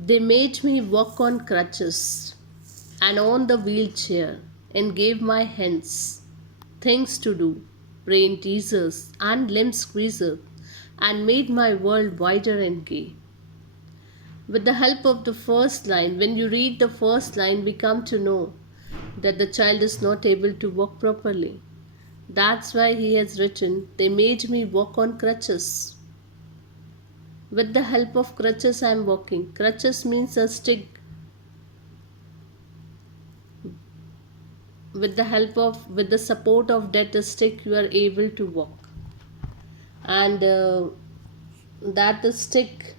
They made me walk on crutches and on the wheelchair and gave my hands things to do, brain teasers and limb squeezers, and made my world wider and gay. With the help of the first line, when you read the first line, we come to know that the child is not able to walk properly. That's why he has written, they made me walk on crutches. With the help of crutches, I am walking. Crutches means a stick. With the support of that stick, you are able to walk. And that stick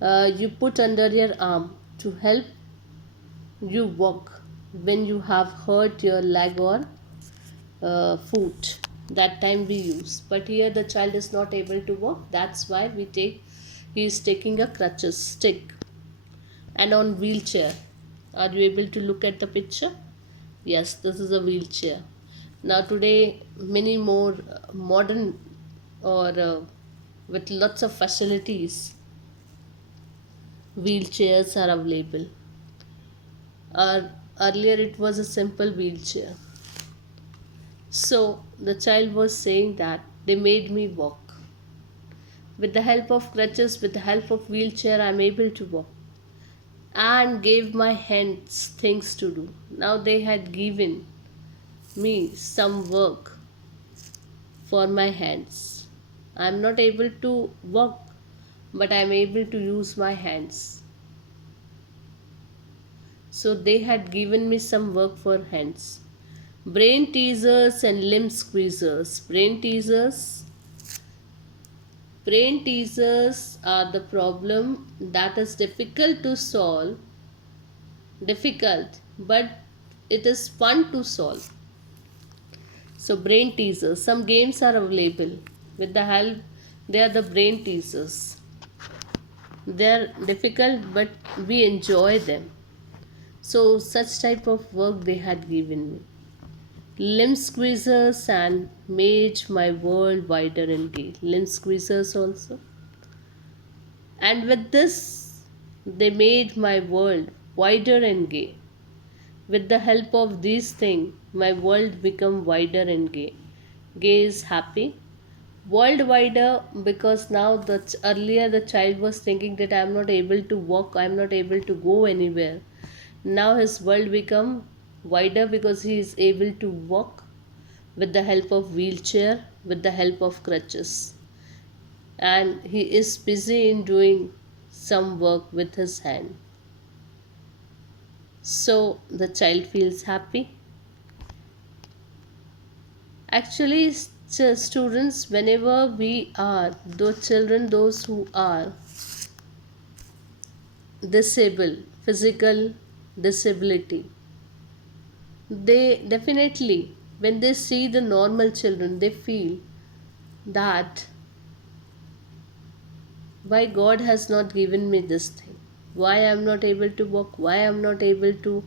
you put under your arm to help you walk when you have hurt your leg or foot. That time we use, but here the child is not able to walk. That's why he is taking a crutches stick and on wheelchair. Are you able to look at the picture? Yes, this is a wheelchair. Now today many more modern or with lots of facilities wheelchairs are available. Earlier it was a simple wheelchair. So the child was saying that they made me walk. With the help of crutches, with the help of wheelchair, I'm able to walk. And gave my hands things to do. Now they had given me some work for my hands. I'm not able to walk, but I'm able to use my hands. So they had given me some work for hands. Brain teasers and limb squeezers. Brain teasers are the problem that is difficult to solve. Difficult, but it is fun to solve. So brain teasers. Some games are available. With the help, they are the brain teasers. They are difficult, but we enjoy them. So such type of work they had given me. Limb squeezers and made my world wider and gay. Limb squeezers also. And with this, they made my world wider and gay. With the help of these things, my world become wider and gay. Gay is happy. World wider because now earlier the child was thinking that I am not able to walk, I am not able to go anywhere. Now his world become wider because he is able to walk with the help of wheelchair, with the help of crutches. And he is busy in doing some work with his hand. So the child feels happy. Actually, students, whenever we are, those children, those who are disabled, physical disability, they definitely, when they see the normal children, they feel that why God has not given me this thing, why I am not able to walk, why I am not able to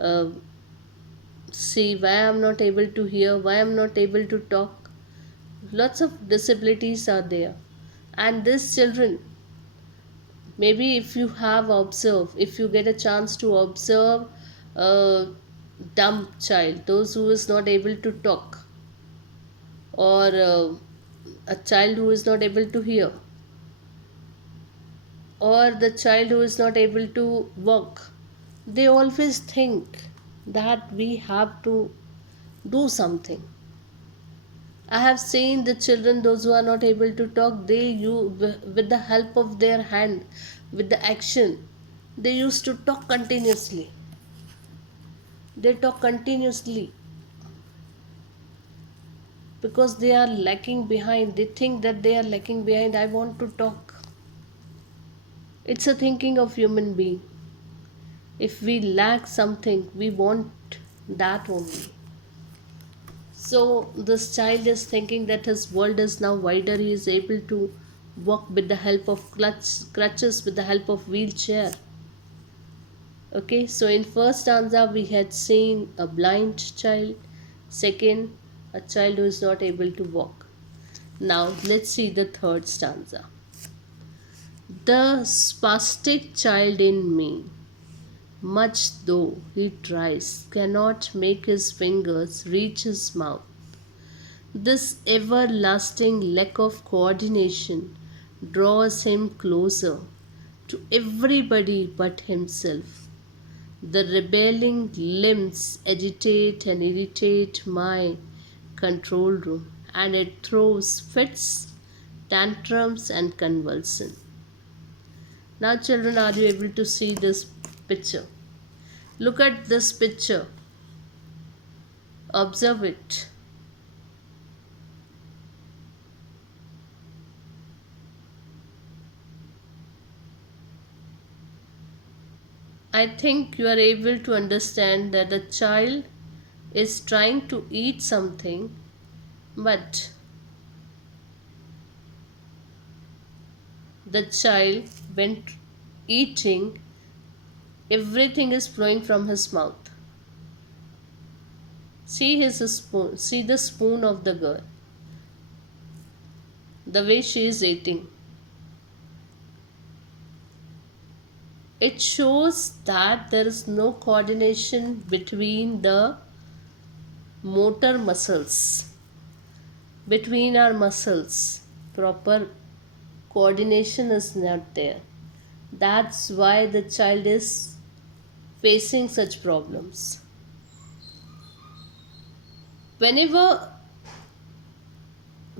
uh, see, why I am not able to hear, why I am not able to talk. Lots of disabilities are there, and these children, maybe if you have observed, if you get a chance to observe a dumb child, those who is not able to talk, or a child who is not able to hear, or the child who is not able to walk, they always think that we have to do something. I have seen the children, those who are not able to talk, with the help of their hand, with the action, they used to talk continuously. They talk continuously because they are lacking behind. They think that they are lacking behind. I want to talk. It's a thinking of human being. If we lack something, we want that only. So this child is thinking that his world is now wider. He is able to walk with the help of crutches, with the help of wheelchair. Okay, so in first stanza we had seen a blind child. Second, a child who is not able to walk. Now let's see the third stanza. The spastic child in me, much though he tries, cannot make his fingers reach his mouth. This everlasting lack of coordination draws him closer to everybody but himself. The rebelling limbs agitate and irritate my control room, and it throws fits, tantrums, and convulsion. Now, children, are you able to see this picture? Look at this picture, observe it. I think you are able to understand that a child is trying to eat something, but the child, when eating, everything is flowing from his mouth. See his spoon, see the spoon of the girl, the way she is eating. It shows that there is no coordination between the motor muscles, between our muscles. Proper coordination is not there. That's why the child is facing such problems. Whenever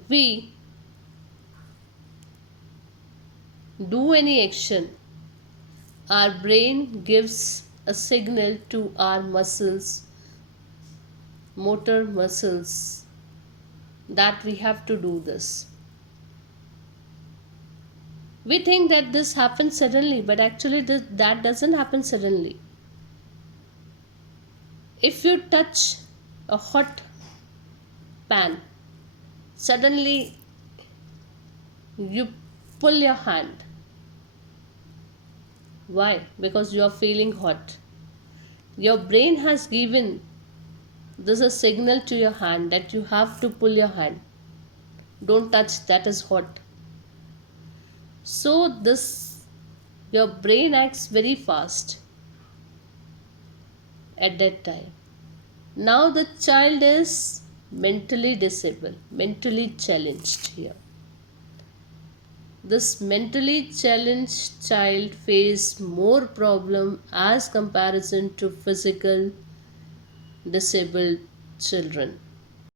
we do any action, our brain gives a signal to our muscles, motor muscles, that we have to do this. We think that this happens suddenly, but actually that doesn't happen suddenly. If you touch a hot pan, suddenly you pull your hand. Why? Because you are feeling hot. Your brain has given this a signal to your hand that you have to pull your hand. Don't touch, that is hot. So this, your brain acts very fast at that time. Now the child is mentally disabled, mentally challenged here. This mentally challenged child face more problem as comparison to physical disabled children.